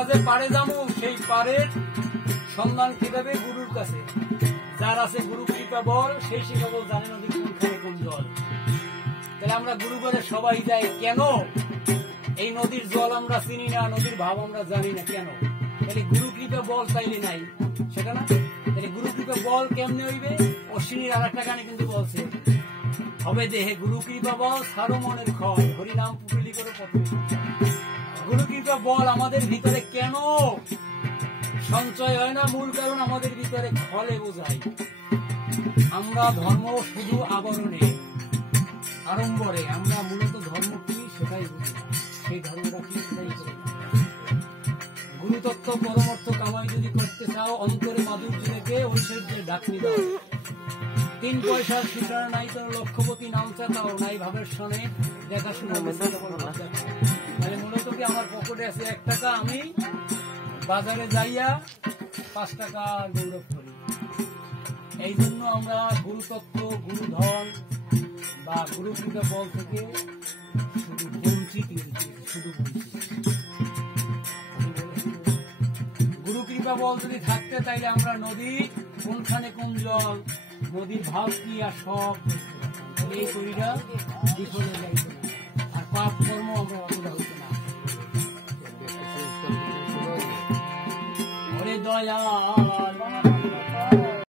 আমরা যে পারে যাবো সেই পারের সন্ধান কিভাবে গুরুর কাছে, যার আছে গুরু কৃপা বল সেই কেবল জানে নদীর কোনখানে কোন জল। তাহলে আমরা গুরু ঘরে সবাই যাই কেন? এই নদীর জল আমরা চিনি না, নদীর ভাব আমরা জানি না কেন? তাহলে গুরু কৃপা বল চাইলে নাই সেটা না। তাহলে গুরু কৃপা বল কেমনে হইবে? অশ্বিনীর আর একটা গানে কিন্তু বলছে, হবে দেহে গুরু কৃপা বল সারো মনের ক্ষয়, হরিনাম পুটুলি করে পথে। গুরু কৃপা বল আমাদের ভিতরে কেন সঞ্চয় হয় না? মূল কারণ আমাদের ভিতরে ফলে বোঝাই। আমরা ধর্ম শুধু আবরণে, আড়ম্বরে, আমরা মূলত ধর্ম কি সেটাই বুঝি, সেই ধর্মটা কি সেটাই করি। গুরুতত্ত্ব পরমার্থ কামাই যদি করতে চাও, অন্তরে মাধুর্য রেখে ঐশ্বর্যের ডাকনি দাও। 3 পয়সার ঠিকানা নাই তোর লক্ষ্যপতি নাম চাও, নাই ভাবের সনে দেখাশোনা। মানে মূলত কি আমার পকেটে আছে 1 টাকা, আমি বাজারে যাইয়া 5 টাকা গৌরব করি। এই জন্য আমরা গুরুতত্ত্ব, গুরুধন বা গুরু কৃপা বল থেকে শুধু বঞ্চিত, শুধু গুরু কৃপা বল যদি থাকতে তাইলে আমরা নদী কোনখানে কোন জল, নদীর ভাব কি আর সব এই করিটা বিফলে যাইত না, আর পাপ কর্ম আমরা অতটা হইত না। ওরে দয়া